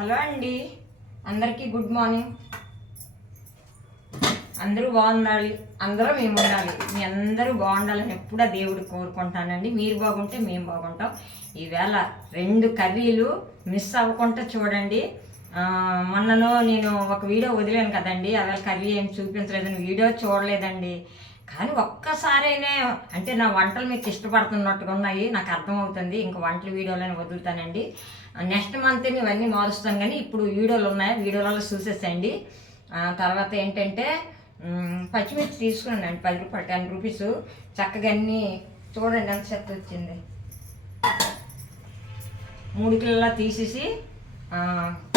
Hello అండి. అందరికీ good morning. అందరూ బాగుండాలి. అందరూ మేము ఉండాలి మీ అందరూ బాగుండాలని ఎప్పుడూ దేవుడు కోరుకుంటానండి. మీరు బాగుంటే మేము బాగుంటాం. ఈవేళ రెండు కర్రీలు మిస్ అవ్వకుండా చూడండి. మొన్ననో మొన్నను నేను ఒక వీడియో వదిలాను కదండి. అవేళ కర్రీ ఏం చూపించలేదని వీడియో చూడలేదండి. కానీ ఒక్కసారైనా అంటే నా వంటలు మీకు ఇష్టపడుతున్నట్టుగా ఉన్నాయి నాకు అర్థమవుతుంది. ఇంకా వంటల వీడియోలని వదులుతానండి. నెక్స్ట్ మంత్ ఇవన్నీ మారుస్తాం కానీ ఇప్పుడు వీడియోలు ఉన్నాయి. వీడియోలలో చూసేసేయండి. తర్వాత ఏంటంటే పచ్చిమిర్చి తీసుకున్నాను పది రూపాయలు టెన్ రూపీస్. చక్కగా అన్నీ చూడండి ఎంత చెత్త వచ్చింది. మూడు కిలోలా తీసేసి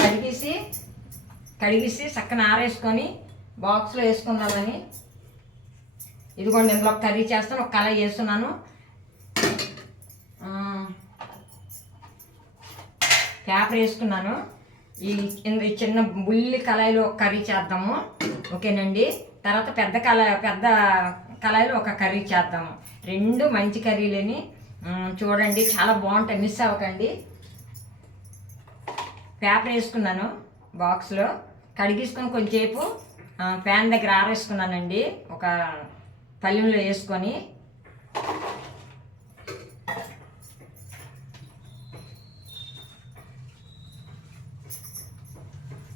కడిగేసి కడిగేసి చక్కన ఆరేసుకొని బాక్స్లో వేసుకుందామని ఇదిగోండి ఇందులో కర్రీ చేస్తాను ఒక కళ చేస్తున్నాను పేపర్ వేసుకున్నాను. ఈ ఈ చిన్న బుల్లి కళాయిలో కర్రీ చేద్దాము. ఓకేనండి? తర్వాత పెద్ద కళ పెద్ద కళాయిలో ఒక కర్రీ చేద్దాము. రెండు మంచి కర్రీలని చూడండి చాలా బాగుంటాయి మిస్ అవ్వకండి. పేపర్ వేసుకున్నాను బాక్స్లో. కడిగేసుకొని కొంచెంసేపు ఫ్యాన్ దగ్గర ఆరేసుకున్నానండి. ఒక పల్లెంలో వేసుకొని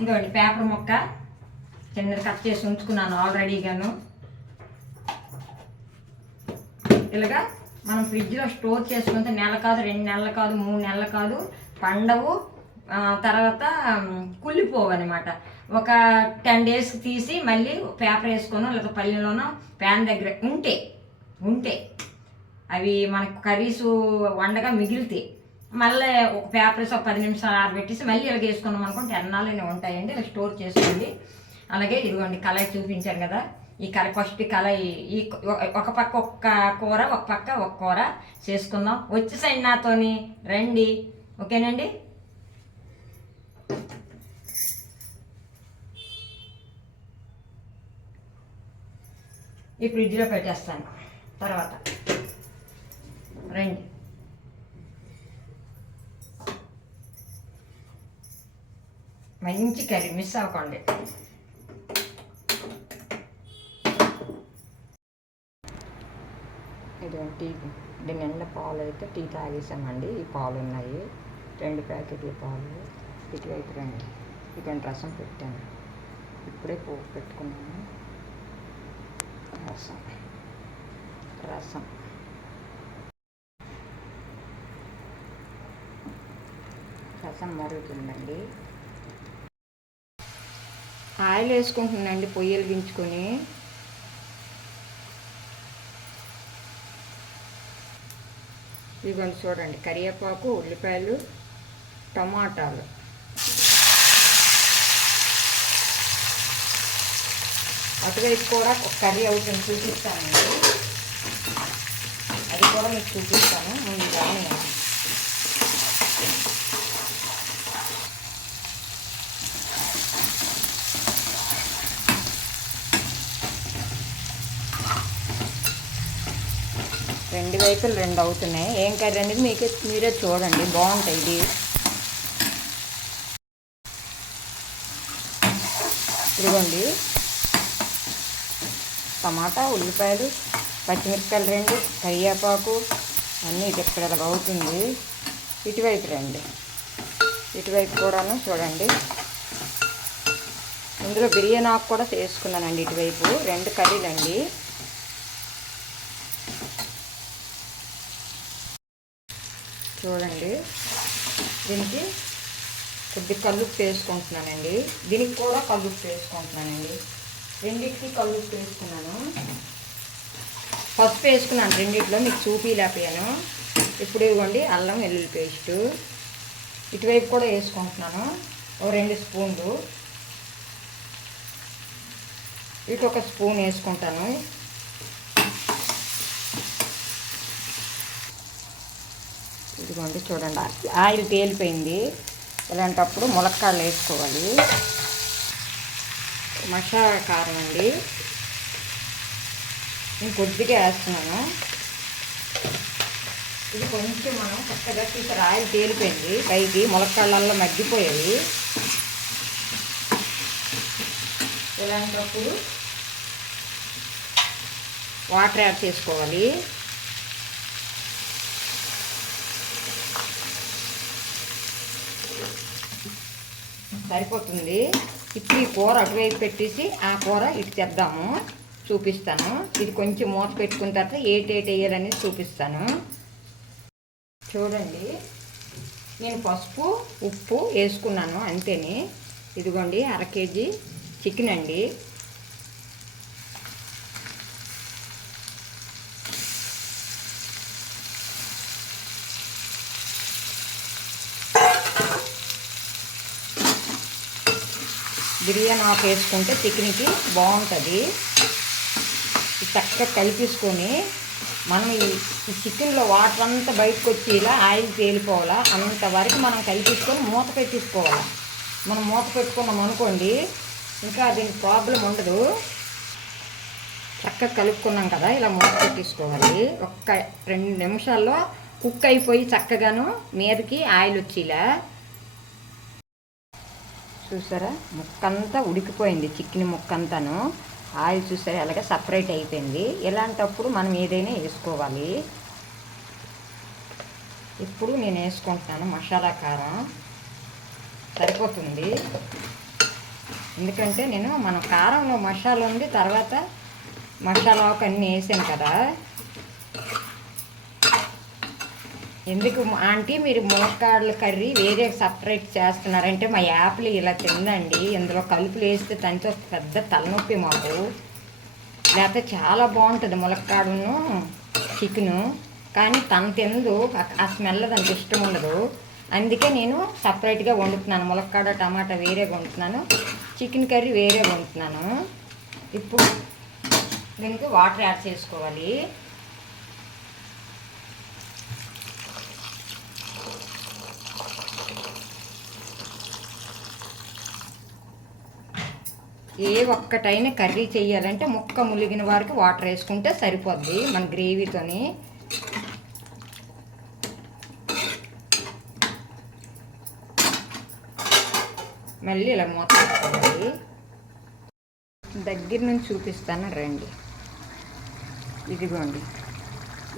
ఇంకోటి పేపర్ ముక్క చిన్నది కట్ చేసి ఉంచుకున్నాను ఆల్రెడీగాను. ఇలాగా మనం ఫ్రిడ్జ్లో స్టోర్ చేసుకుంటే నెల కాదు రెండు నెలలు కాదు మూడు నెలలు కాదు పండవు తర్వాత కుళ్ళిపోవు అనమాట ఒక టెన్ డేస్కి తీసి మళ్ళీ పేపర్ వేసుకొని లేదా పల్లెలోనో ప్యాన్ దగ్గర ఉంటే ఉంటే అవి మనకు కర్రీస్ వండగా మిగిలితే మళ్ళీ ఒక పేపర్స్ ఒక పది నిమిషాలు ఆరబెట్టేసి మళ్ళీ ఇలాగ వేసుకున్నాం అనుకుంటే ఎన్నాళ్ళనే ఉంటాయండి. ఇలా స్టోర్ చేసుకోండి. అలాగే ఇదిగోండి కళాయి చూపించాను కదా. ఈ కళ ఫస్ట్ కళాయి ఈ ఒక పక్క ఒక్క కూర ఒక పక్క ఒక కూర చేసుకుందాం. వచ్చేసండి నాతోని రండి. ఓకేనండి? ఈ ఫ్రిడ్జ్లో పెట్టేస్తాను. తర్వాత రండి. మంచి కర్రీ మిస్ అవ్వకండి. ఇది టీ దీని పాలు అయితే టీ తాగేసామండి. ఈ పాలు ఉన్నాయి రెండు ప్యాకెట్లు పాలు. ఇటువైపు రండి. ఇక్కడ రసం పెట్టాను. ఇప్పుడే పోపు పెట్టుకున్నాను. రసం రసం రసం మరుగుతుందండి ఆయిల్ వేసుకుంటుందండి పొయ్యి వెలిగించుకొని ఇదిగోండి చూడండి కరివేపాకు ఉల్లిపాయలు టమాటాలు. అటువైపు కూడా ఒక కర్రీ అవుతుంది చూపిస్తానండి. అది కూడా మీకు చూపిస్తాను ముందు కానీ రెండు వైపులు రెండు అవుతున్నాయి. ఏం కర్రీ అనేది మీకే మీరే చూడండి. బాగుంటాయి ఇది ఇదిగోండి. టమాటా ఉల్లిపాయలు పచ్చిమిరపకాయలు రెండు కరివేపాకు అన్నీ ఇది ఇక్కడ అవుతుంది. ఇటువైపు రండి. ఇటువైపు కూడాను చూడండి. ఇందులో బిర్యానీ ఆకు కూడా చేసుకున్నానండి ఇటువైపు. రెండు కర్రీలండి. చూడండి. దీనికి కొద్ది కల్లుప్పు వేసుకుంటున్నానండి. దీనికి కూడా కల్లుప్పు వేసుకుంటున్నానండి. రెండింటికి కలుపు వేసుకున్నాను. పసుపు వేసుకున్నాను రెండిట్లో మీకు చూపిలేకపోయాను. ఇప్పుడు ఇవ్వండి అల్లం వెల్లుల్లి పేస్టు. ఇటువైపు కూడా వేసుకుంటున్నాను ఓ రెండు స్పూన్లు. ఇటు ఒక స్పూన్ వేసుకుంటాను. ఇదిగోండి చూడండి ఆయిల్ తేలిపోయింది. ఇలాంటప్పుడు ములక్కాయలు వేసుకోవాలి. మసాలా కారం అండి. నేను కొద్దిగా వేస్తున్నాను. ఇది కొంచెం మనం చక్కగా తీసి ఆయిల్ తేలిపోయింది. పైకి మొలకాళ్ళల్లో మగ్గిపోయాయి ఇలాంటప్పుడు వాటర్ యాడ్ చేసుకోవాలి. సరిపోతుంది. ఇప్పుడు ఈ కూర అటువైపు పెట్టేసి ఆ కూర ఇటు తెద్దాము. చూపిస్తాను. ఇది కొంచెం మూత పెట్టుకున్న తర్వాత ఏటి వేయాలనేది చూపిస్తాను. చూడండి. నేను పసుపు ఉప్పు వేసుకున్నాను అంతేని. ఇదిగోండి అర కేజీ చికెన్ అండి. బిర్యానీ ఆకు వేసుకుంటే చికెన్కి బాగుంటుంది. చక్కగా కలిపేసుకొని మనం ఈ చికెన్లో వాటర్ అంతా బయటకు వచ్చి ఇలా ఆయిల్ తేలిపోవాలా? అంతవరకు మనం కలిపేసుకొని మూత పెట్టేసుకోవాలి? మనం మూత పెట్టుకున్నాం అనుకోండి ఇంకా దీనికి ప్రాబ్లం ఉండదు. చక్కగా కలుపుకున్నాం కదా ఇలా మూత పెట్టేసుకోవాలి. ఒక్క రెండు నిమిషాల్లో కుక్ అయిపోయి చక్కగాను మీదకి ఆయిల్ వచ్చేలా. చూసారా? ముక్కంతా ఉడికిపోయింది చికెన్ ముక్కంతాను. ఆయిల్ చూసారా? అలాగే సపరేట్ అయిపోయింది. ఇలాంటప్పుడు మనం ఏదైనా వేసుకోవాలి. ఇప్పుడు నేను వేసుకుంటున్నాను మసాలా కారం. సరిపోతుంది. ఎందుకంటే నేను మన కారంలో మసాలా ఉంది తర్వాత మసాలా ఆకు అన్నీ వేసాను కదా. ఎందుకు ఆంటీ మీరు ములక్కాడల కర్రీ వేరే సపరేట్ చేస్తున్నారంటే మా యాప్లు ఇలా తిందండి ఇందులో కలుపులు వేస్తే తనతో పెద్ద తలనొప్పి మాకు. లేకపోతే చాలా బాగుంటుంది ములక్కాడును చికెను. కానీ తను తినదు ఆ- ఆ స్మెల్ దానికి ఇష్టం ఉండదు. అందుకే నేను సపరేట్గా వండుతున్నాను. ములక్కాడ టమాటా వేరే వండుతున్నాను. చికెన్ కర్రీ వేరే వండుతున్నాను. ఇప్పుడు దీనికి వాటర్ యాడ్ చేసుకోవాలి. ఏ ఒక్కటైనా కర్రీ చేయాలంటే ముక్క ములిగిన వారికి వాటర్ వేసుకుంటే సరిపోద్ది మన గ్రేవీతోని. మళ్ళీ ఇలా మూత పెట్టుకోవాలి దగ్గర నుంచి చూపిస్తాను రండి. ఇదిగోండి.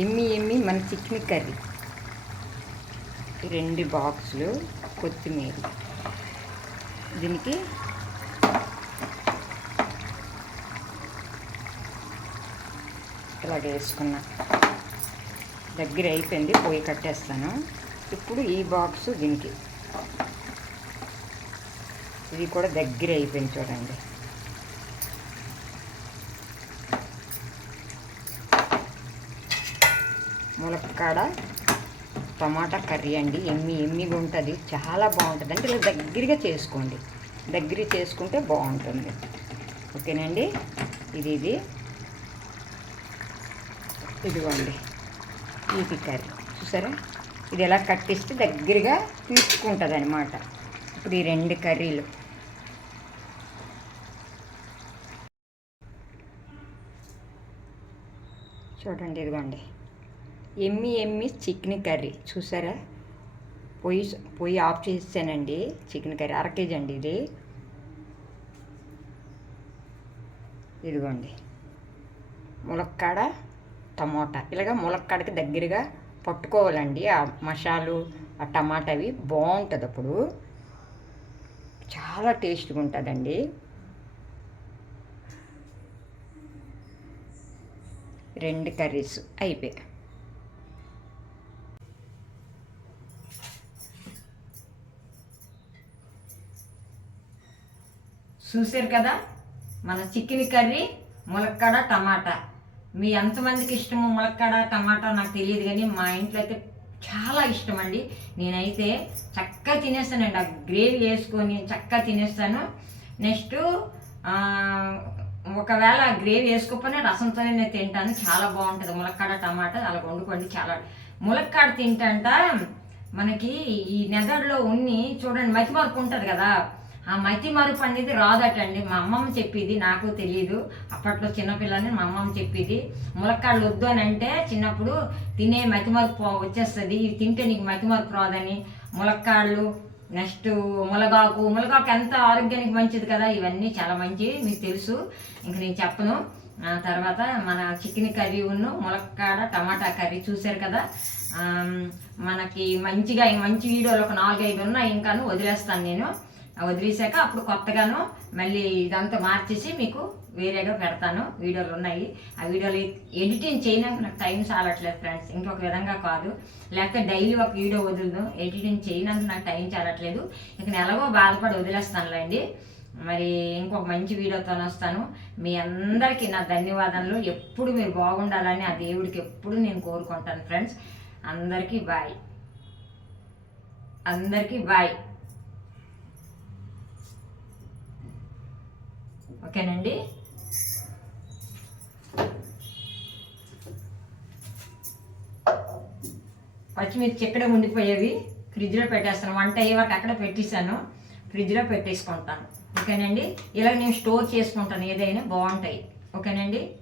ఎమ్మి ఎమ్మి మన చికెన్ కర్రీ. రెండు బాక్సులు కొత్తిమీర. దీనికి ఇలాగ వేసుకున్నా. దగ్గర అయిపోయింది పోయి కట్టేస్తాను. ఇప్పుడు ఈ బాక్స్ దీనికి. ఇది కూడా దగ్గర అయిపోయింది చూడండి. ములక్కాడ టమాటా కర్రీ అండి. ఎమ్మి ఎమ్మిగా ఉంటుంది. చాలా బాగుంటుంది. అంటే ఇలా దగ్గరగా చేసుకోండి. దగ్గర చేసుకుంటే బాగుంటుంది. ఓకేనండి ఇది ఇది. ఇదిగోండి ఈపీ కర్రీ. చూసారా? ఇది ఎలా కట్టిస్తే దగ్గరగా తీసుకుంటుంది అనమాట ఇప్పుడు ఈ రెండు కర్రీలు. చూడండి ఇదిగోండి. ఎమ్మి ఎమ్మి చికెన్ కర్రీ. చూసారా? పొయ్యి పొయ్యి ఆఫ్ చేసానండి చికెన్ కర్రీ. అర కేజీ అండి ఇది. ఇదిగోండి. ములక్కాడ టమోటా. ఇలాగ ములక్కాడకి దగ్గరగా పట్టుకోవాలండి. ఆ మసాలు ఆ టమాటా అవి బాగుంటుంది అప్పుడు. చాలా టేస్ట్గా ఉంటుందండి. రెండు కర్రీస్ అయిపోయాయి. చూసారు కదా? మన చికెన్ కర్రీ ములక్కాడ టమాటా. మీ ఎంతమందికి ఇష్టమో ములక్కాడ టమాటా నాకు తెలియదు కానీ మా ఇంట్లో అయితే చాలా ఇష్టం అండి నేనైతే చక్కగా తినేస్తానండి. ఆ గ్రేవీ వేసుకొని చక్కగా తినేస్తాను. నెక్స్ట్ ఒకవేళ గ్రేవీ వేసుకోకపోయినా రసంతోనే నేను తింటాను. చాలా బాగుంటుంది. ములక్కాడ టమాటా అలా వండుకోండి. చాలా ములక్కాడ తింటంట మనకి ఈ నెదడులో ఉన్ని చూడండి మతిమార్పు ఉంటుంది కదా. ఆ మతి మరుపు అనేది రాదటండి. మా అమ్మమ్మ చెప్పేది నాకు తెలియదు అప్పట్లో చిన్నపిల్లని మా అమ్మమ్మ చెప్పేది. ములక్కాడలు వద్దు అని అంటే చిన్నప్పుడు తినే మతి మరుపు వచ్చేస్తుంది. ఇవి తింటే నీకు మతి మరుపు రాదని. ములక్కాడలు నెక్స్ట్ ములగాకు. ములగాకు ఎంత ఆరోగ్యానికి మంచిది కదా? ఇవన్నీ చాలా మంచివి మీకు తెలుసు. ఇంక నేను చెప్పను. తర్వాత మన చికెన్ కర్రీ ఉన్ను ములక్కాడ టమాటా కర్రీ చూశారు కదా? మనకి మంచిగా మంచి వీడియోలు ఒక నాలుగైదు ఉన్నాయి. ఇంకాను వదిలేస్తాను నేను. వదిలేసాక అప్పుడు కొత్తగాను మళ్ళీ ఇదంతా మార్చేసి మీకు వేరేగా పెడతాను. వీడియోలు ఉన్నాయి. ఆ వీడియోలు ఎడిటింగ్ చేయడానికి నాకు టైం చాలట్లేదు ఫ్రెండ్స్. ఇంకొక విధంగా కాదు. లేకపోతే డైలీ ఒక వీడియో వదులుదు ఎడిటింగ్ చేయడానికి నాకు టైం చాలట్లేదు. ఇక నెలవో బాధపడి వదిలేస్తానులేండి. మరి ఇంకొక మంచి వీడియోతో వస్తాను. మీ అందరికీ నా ధన్యవాదాలు ఎప్పుడు మీరు బాగుండాలని ఆ దేవుడికి ఎప్పుడు నేను కోరుకుంటాను ఫ్రెండ్స్. అందరికీ బాయ్. అందరికీ బాయ్. ఓకేనండి. పచ్చిమిర్చి ఇక్కడే ఉండిపోయేవి ఫ్రిడ్జ్లో పెట్టేస్తాను. వంట అయ్యే వరకు అక్కడ పెట్టేశాను. ఫ్రిడ్జ్లో పెట్టేసుకుంటాను. ఓకేనండి? ఇలా నేను స్టోర్ చేసుకుంటాను. ఏదైనా బాగుంటాయి. ఓకేనండి?